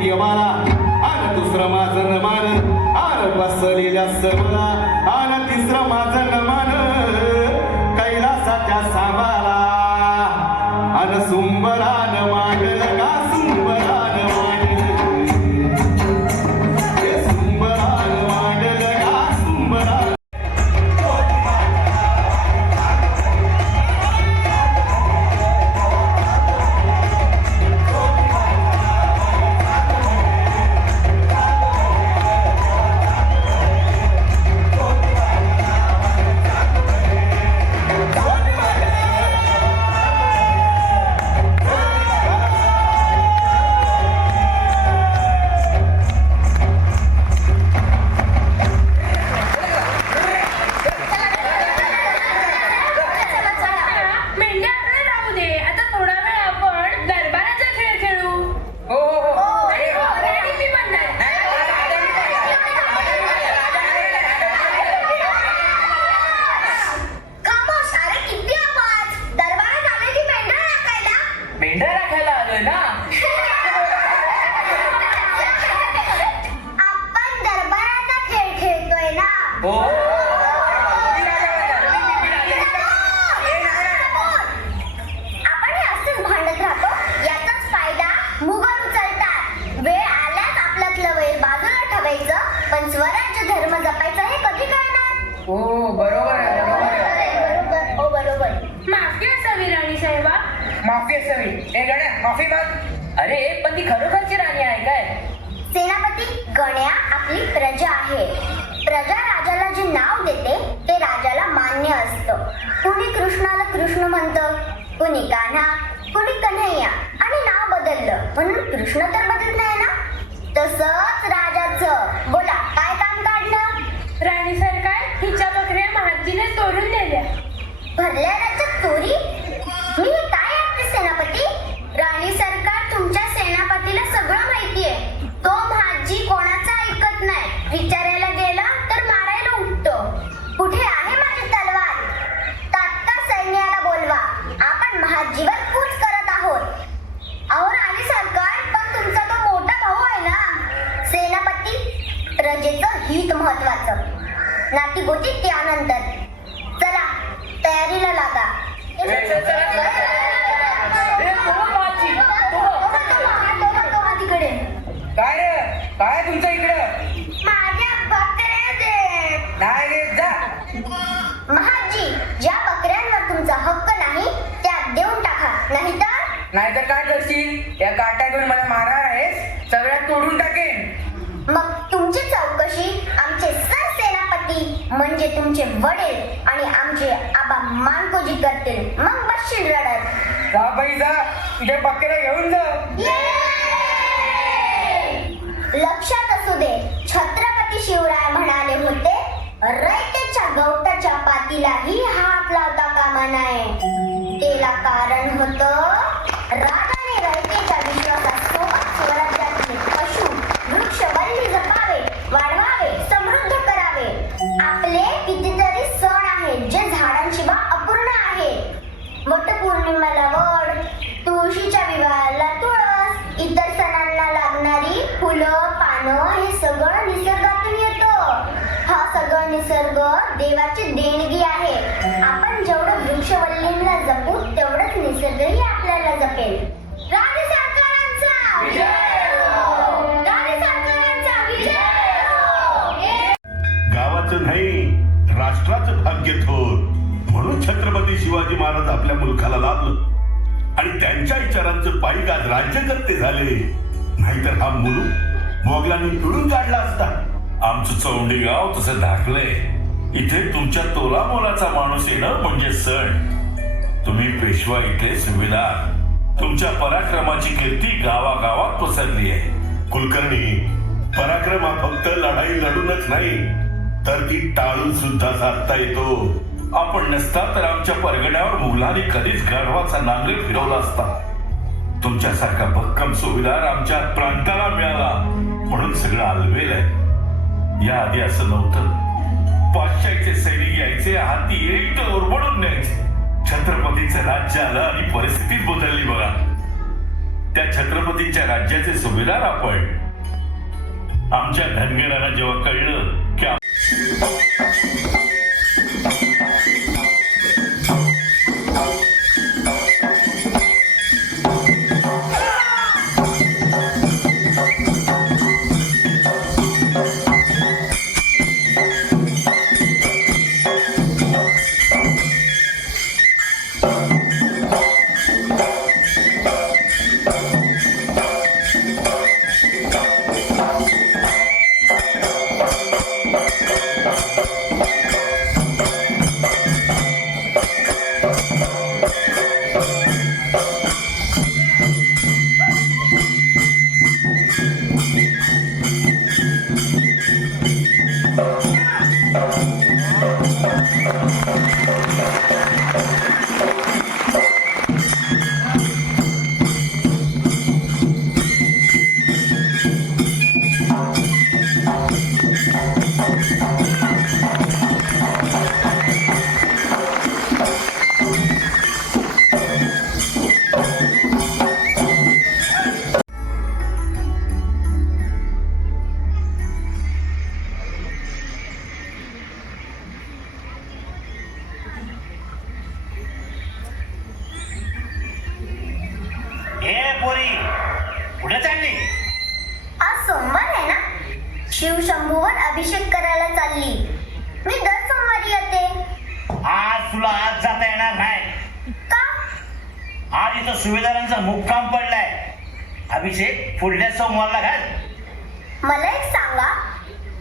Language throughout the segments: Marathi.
देवाला आन दुसरं माझं न मान आन बसलेल्या सर्वला आन तिसरं माझं न मान कैलासाच्या सांबाला आन सुंबरान मांडलं का सुंबरान मांडलं हे सुंबरान मांडलं का सुंबरान पण स्वराज्य धर्म जपायचा हे कधी कळणार? हो बरोबर आहे, बरोबर आहे. हो बरोबर. माफी असावी राणी साहेबा. माफी असावी. ए गण्या माफी माग. अरे पण ती खरोखरची राणी आहे काय? सेनापती, गण्या आपली प्रजा आहे. प्रजा राजाला जे नाव देते ते राजाला मान्य असतं. कुणी कृष्णाला कृष्ण म्हणतं, कुणी कान्हा, कुणी कन्हैया आणि नाव बदललं म्हणून कृष्ण तर बदलत नाही ना. तसंच राजाचं. बोला काय काम काढलं? राणी सरकार, हिच्या बकऱ्या महाजीने चोरून नेल्या. भरल्या राज्यात चोरी? मी हे काय ऐकते सेनापती? राणी सरकार, तुमच्या सेनापतीला सगळं माहितीये. तो महाजी कोणाचा ऐकत नाही. विचारायला गेला तर मारायला उठतो. कुठे आहे माझी तलवार? तात्काळ सैन्याला बोलवा. आपण महाजीवर कूच करत आहोत. अहो राणी सरकार, पण तुमचा तो मोठा भाऊ आहे ना. सेनापती, प्रजेचं हित महत्वाचं, नाती गोती त्यानंतर. चला तयारीला लागा. तिकडे काय रे, काय तुमचं इकडं? माझ्या बकऱ्या दे. नाही देत जा. महाजी, ज्या बकऱ्यांवर तुमचा हक्क नाही त्या देऊन टाका, नाहीतर काय करशील? या काट्यातून मला मारणार आहेस? सगळ्यात तोडून टाकेन. मग तुमची चौकशी आमचे सरसेनापती म्हणजे तुमचे वडील आणि आमचे आबा मानकोजी करतील. मग बसशील रडत. जा बाई जा, तुझ्या बकऱ्या घेऊन जा. लक्षात असू दे, छत्रपती शिवराय म्हणाले होते, रयतेच्या गवताच्या पातीलाही हात लावता कामा नये. त्याला कारण होतं, राजाने रयतेच्या विश्वासासोबत स्वराज्यातील पशु वृक्ष वल्ली जपावे, वाढवावे, समृद्ध करावे. आपले कितीतरी सण आहेत जे झाडांशिवाय अपूर्ण आहे. वटपौर्णिमेला वड, तुळशीच्या विवाहाला तुळस, इतर सणांना लागणारी फुलं पानं हे सगळं निसर्गातून येतं. हा सगळं निसर्ग देवाची देणगी आहे. आपण जेवढं वृक्षवल्लींना जपू तेवढंच निसर्गही आपल्याला जपेल. राणी सरकारांचा विजय हो! राणी सरकारांचा विजय हो! गावाचं नाही राष्ट्राचं भाग्य थोर म्हणून छत्रपती शिवाजी महाराज आपल्या मुलखाला लाभलं आणि त्यांच्या विचारांचं पायी आज राज्यकर्ते झाले. नाहीतर हा मुलूक मोगलांनी पिळून काढला असता. आमचं चौंडी गाव तसं धाकलंय. इथे तुमच्या तोला मोलाचा माणूस येणं म्हणजे सण. तुम्ही पेशवा इथले सुभेदार. तुमच्या पराक्रमाची कीर्ती गावागावात पसरली आहे. कुलकर्णी, पराक्रम हा फक्त लढाई लढूनच नाही तर ती टाळून सुद्धा साधता येतो. आपण नसता तर आमच्या परगण्यावर मुघलांनी कधीच गाढवाचा नांगर फिरवला असता. तुमच्यासारखा भक्कम सुभेदार आमच्या प्रांताला मिळाला म्हणून सगळं आलवेल आहे. या आधी असं नव्हतं. पाश्चात्य सैनिक यायचे, हाती एक तर ओरबडून न्यायचे. छत्रपतीचं राज्य आलं आणि परिस्थितीच बदलली बघा. त्या छत्रपतींच्या राज्याचे सुभेदार आपण. आमच्या धनगराला जेव्हा कळलं की आज सोमवार आहे ना, शिवशंभूवर अभिषेक करायला चालली. मी दर सोमवारी येते. आज तुला आज जाता येणार नाही. का? आज इथं सुभेदारांचा मुक्काम पडलाय. अभिषेक पुढल्या सोमवारला घाल. मला एक सांगा,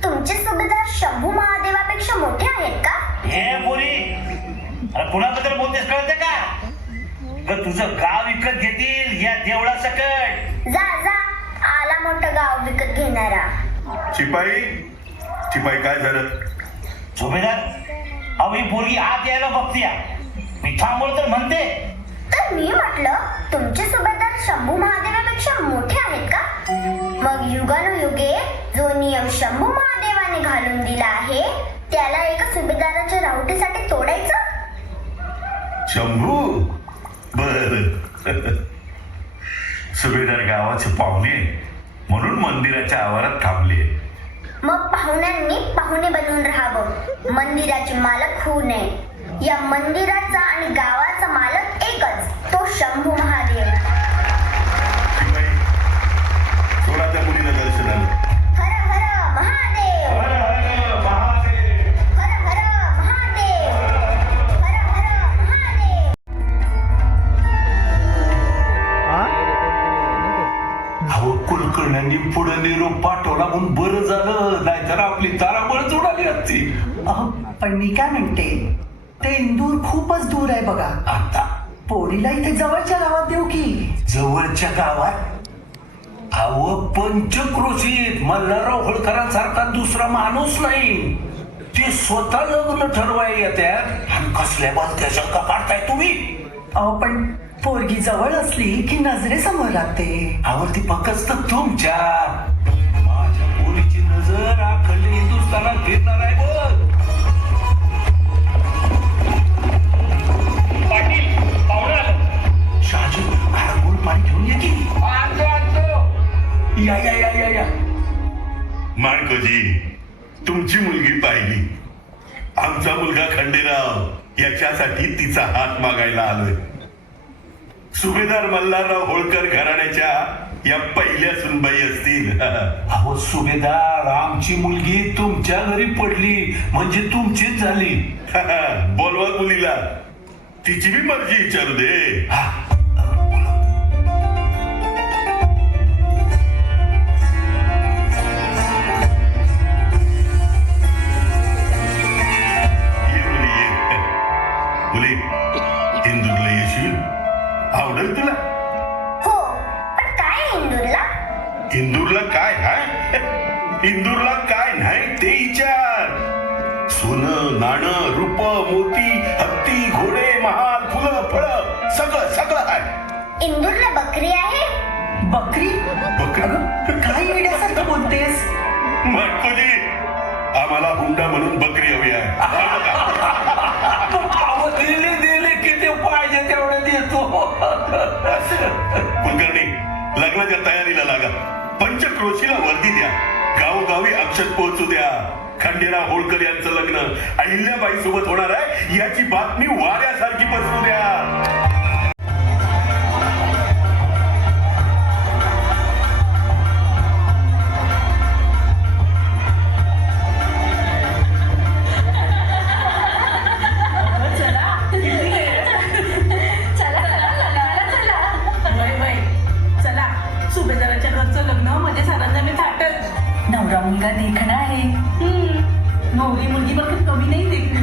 तुमचे सुभेदार शंभू महादेवापेक्षा मोठे आहेत का? हे पोरी, अरे कुणाबद्दल बोलतेस कळते का? तुझं गाव विकत घेतील या देवळा सकट. जा जा, आला मोठं गाव विकत घेणारा. शिपाई शिपाई काय झालं? सुभेदार, अहो ही पोरगी आत यायला बघतीया. मी थांबवलं तर म्हणते. तर मी म्हटलं, तुमचे सुभेदार शंभू महादेवापेक्षा मोठे आहेत का? मग युगानुयुगे जो नियम शंभू महादेवाने घालून दिला आहे, त्याला एका सुभेदाराच्या राहुटीसाठी तोडायचं? शंभू बर सुभेदार गावाचे पाहुणे म्हणून मंदिराच्या आवारात थांबले. मग पाहुण्यांनी पाहुणे बनून राहावं. मंदिराचे मालक होऊ नये. या मंदिराचा आणि गावाचा मालक एकच, तो शंभू महादेव. शिपाई सोडा त्या मुलीला दर्शनाला. हर हर महादेव, हर हर महादेव, हर हर महादेव. अहो कुलकर्ण्यांनी पुढे निरोप पाठवला म्हणून बरं झालं, नाहीतर आपली ताराबळच उडाली असती. पण मी काय म्हणते, ते इंदूर खूपच दूर आहे बघा. आता पोरीला इथे जवळच्या गावात देऊ की? जवळच्या गावात अहो पंचक्रोशीत मल्हारराव होळकरांसारखा दुसरा माणूस नाही. ते स्वतः लग्न ठरवाय येतात आणि कसल्या बालत्या शंका काढताय तुम्ही? अहो पण पोरगी जवळ असली की नजरेसमोर लागते. आवडती फक्त तुमच्या. माझ्या पोरीची नजर अखंड हिंदुस्थानात फिरणार आहे बघ. पाटील पाहुणा आलं. शहाजी गोड पाणी घेऊन ये की. आणतो आणतो. या या या या या. माणकोजी, तुमची मुलगी पाहिली. आमचा मुलगा खंडेराव याच्यासाठी तिचा हात मागायला आलोय. सुभेदार मल्हारराव होळकर घराण्याच्या या पहिल्या सुनबाई असतील. अहो सुभेदार, आमची मुलगी तुमच्या घरी पडली म्हणजे तुमचीच झाली. बोलवा मुलीला, तिची बी मर्जी विचारू दे. हा, ये मुली ये. मुली, इंदूरला येशील? आवडेल तुला? हो, पण काय आहे इंदूरला? इंदूरला काय हाय? इंदूरला काय नाही ते विचार. सोनं नाणं रूप मोती हत्ती घोडे महाल फुलं फळं सगळं सगळं आहे. इंदूरला बकरी आहे? बकरी? बकरी? काय येण्यासारखं बोलतेस? माटकोजी, आम्हाला हुंडा म्हणून बकरी हवी आहे. अहो दिले दिले किती पाहिजे तेवढे देतो. कुलकर्णी, लग्नाच्या तयारीला लागा. पंचक्रोशीला वर्दी द्या, गावोगावी अक्षत पोहोचू द्या. खंडेराव होळकर यांचं लग्न अहिल्याबाई सोबत होणार आहे याची बातमी वाऱ्यासारखी पसरू द्या. चला सुभेदाराच्या घरचं लग्न म्हणजे साधारण मी थाटत. नवरा मुलगा देखणा आहे. नवरी मुलगी बघ कमी नाही देखणी.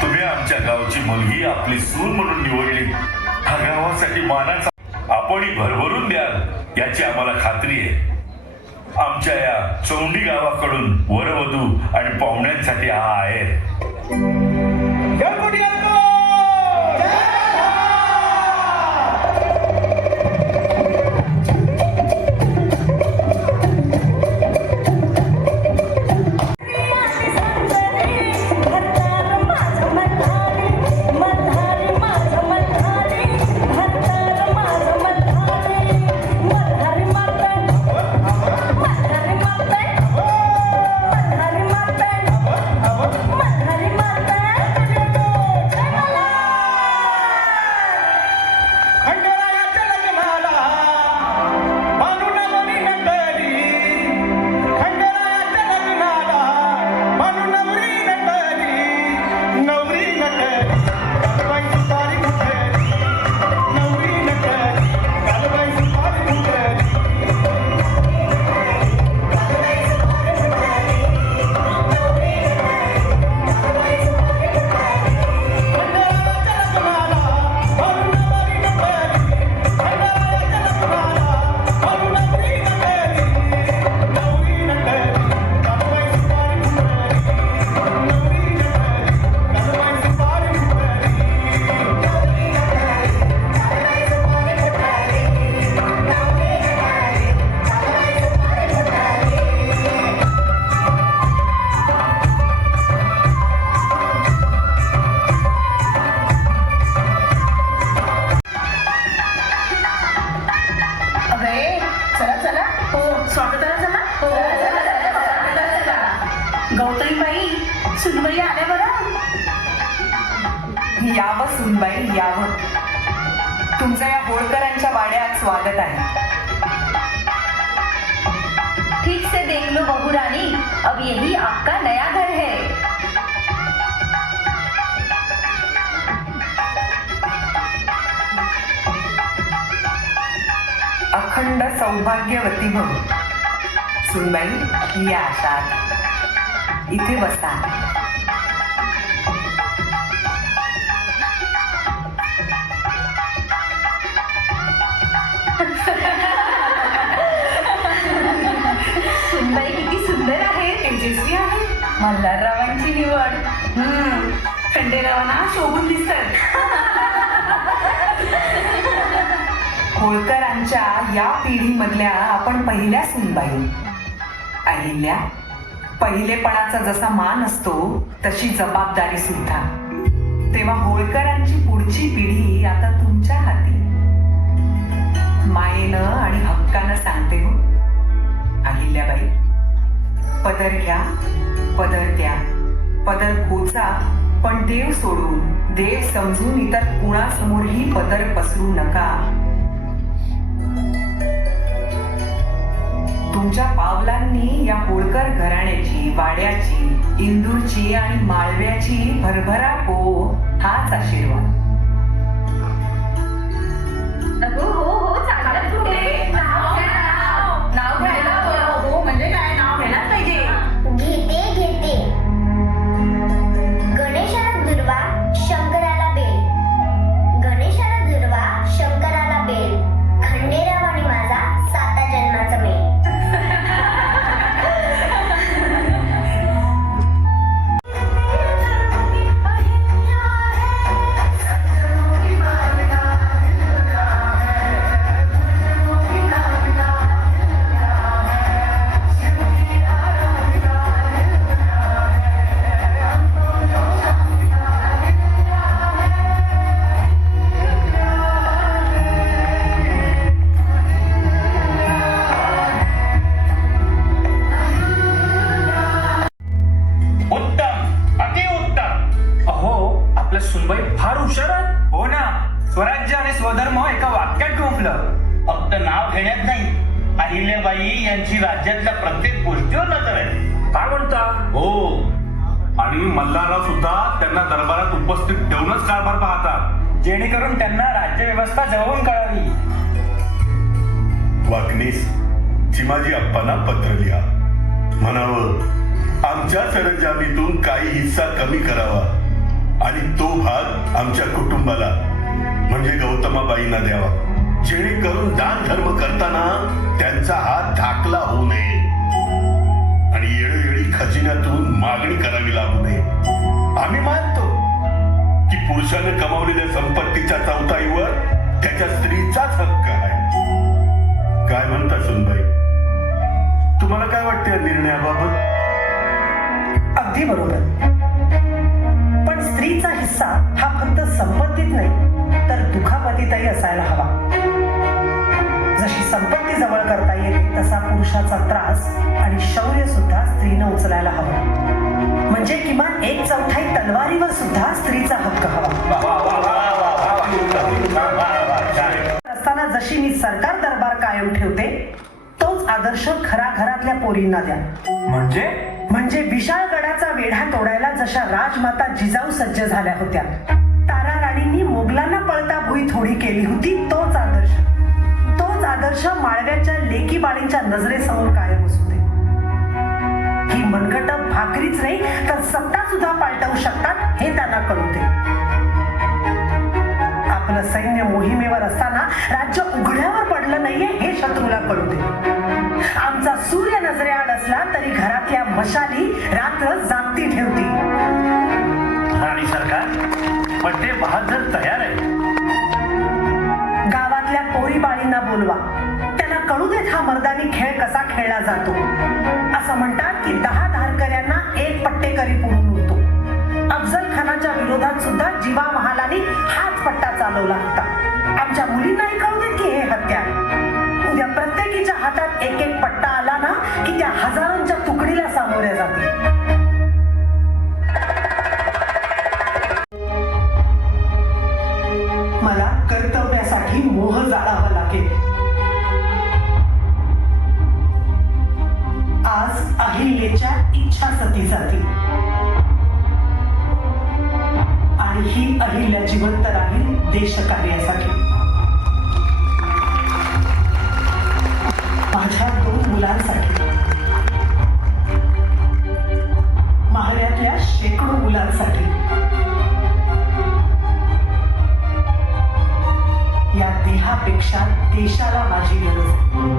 तुम्ही आमच्या गावची मुलगी आपली सून म्हणून निवडली. हा गावासाठी मानाचा आपणही भरभरून द्याल याची आम्हाला खात्री आहे. आमच्या या चौंडी गावाकडून वरवधू आणि पाहुण्यांसाठी हा आहे. गौतमीबाई सुनबाई आल्या बरं. यावं सुनबाई यावं. तुमचं या होळकरांच्या वाड्यात स्वागत आहे. ठीक से देख लो बहू रानी, अब यही आपका नया घर है. सौभाग्यवती भव. सुनबाई या आशात इथे बसा. सुनबाई किती सुंदर आहे, तेजस्वी आहे. मल्हाररावांची निवड. खंडेरावांना शोभून दिसतात. होळकरांच्या या पिढीमधल्या आपण पहिल्या सुनबाई. अहिल्या, पहिलेपणाचा जसा मान असतो तशी जबाबदारी सुद्धा. तेव्हा होळकरांची पुढची पिढी आता तुमच्या हाती. मायेनं आणि हक्कानं सांगते हो अहिल्याबाई, पदर घ्या, पदर द्या, पदर खोचा, पण देव सोडून, देव समजून इतर कुणासमोरही पदर पसरू नका. तुमच्या पावलांनी या होळकर घराण्याची, वाड्याची, इंदूरची आणि माळव्याची भरभरा हो, हाच आशीर्वाद. हो चालत कुठे? नाव घ्यायला हो म्हणजे काय? नाव घ्यायलाच पाहिजे. घेते. गणेशाला दुर्वा, शंकराला बेल. गणेशाला दुर्वा, शंकराला बेल. खंडेराव आणि माझा 7 जन्माचा मेल. उत्तम, अतिउत्तम. अहो, आपल्या सुनबाई फार हुशार आहेत. हो ना, स्वराज्य आणि स्वधर्म एका वाक्यात गुंफलं. फक्त नाव घेण्यात नाही, अहिल्याबाई यांची राज्यातल्या प्रत्येक गोष्टीवर नजर आहे. काय म्हणता? हो, आणि मल्हारराव सुद्धा त्यांना दरबारात उपस्थित ठेवूनच कारभार पाहतात, जेणेकरून त्यांना राज्यव्यवस्था जवळून कळावी. वाकणीस चिमाजी अप्पांना पत्र लिहा, म्हणावं आमच्या सरंजामीतून काही हिस्सा कमी करावा आणि तो भाग आमच्या कुटुंबाला म्हणजे गौतमाबाईंना द्यावा, जेणेकरून दान धर्म करताना त्यांचा हात ढाकला होऊ नये आणि वेळोवेळी खजिन्यातून मागणी करावी लागू नये. आम्ही मानतो की पुरुषाने कमावलेल्या संपत्तीच्या चौथाईवर त्याच्या स्त्रीचाच हक्क आहे. काय म्हणता सुनबाई, तुम्हाला काय वाटतं या निर्णयाबाबत? अगदी बरोबर. पण स्त्रीचा हिस्सा हा फक्त संपत्तीत नाही तर दुखापतीतही असायला हवा. जशी संपत्ती जवळ करता येते तसा पुरुषाचा त्रास आणि शौर्य सुद्धा स्त्रीनं उचलायला हवं. म्हणजे किमान 1/4 तलवारीवर सुद्धा स्त्रीचा हक्क हवा. असताना जशी मी सरकार दरबार कायम ठेवते तोच आदर्श खरा घरातल्या पोरींना द्या. म्हणजे विशाळगडाचा वेढा तोडायला जशा राजमाता जिजाऊ सज्ज झाल्या होत्या, तारा राणींनी मोगलांना पळता भुई थोडी केली होती, तोच आदर्श माळव्याच्या लेकी बाळींच्या नजरेसमोर कायम असू दे. ही मनगट भाकरीच नाही तर सत्ता सुद्धा पालटवू शकतात हे त्यांना कळू दे. आपलं सैन्य मोहिमेवर असताना राज्य उघड्यावर पडलं नाहीये हे शत्रूला कळू दे. आमचा सूर्य नजरेआड असला तरी घरातल्या मशाली रात्र जागती ठेवती. राणी सरकार, पण ते बहादर तयार आहे. गावातल्या पोरी बाळींना बोलवा, त्यांना कळू देत हा मर्दानी खेळ कसा खेळला जातो. असं म्हणतात की 10 धारकऱ्यांना 1 पट्टेकरी पुरून उरतो. अफजल खानाच्या विरोधात सुद्धा जीवा महालानी हाच पट्टा चालवला होता. आमच्या मुलींनाही कळू देत की हे हत्यार. उद्या प्रत्येकीच्या हातात 1 पट्टा आला ना की त्या हजारांच्या तुकडीला सामोऱ्या जातील. मला कर्तव्यासाठी मोह जाळावा लागेल. आज अहिल्याच्या इच्छा सती जाती आणि ही अहिल्या जिवंत राहील देशकार्यासाठी. माझ्या 2 मुलांसाठी, माहल्यातल्या शेकडो मुलांसाठी, या देहापेक्षा देशाला माझी गरज आहे.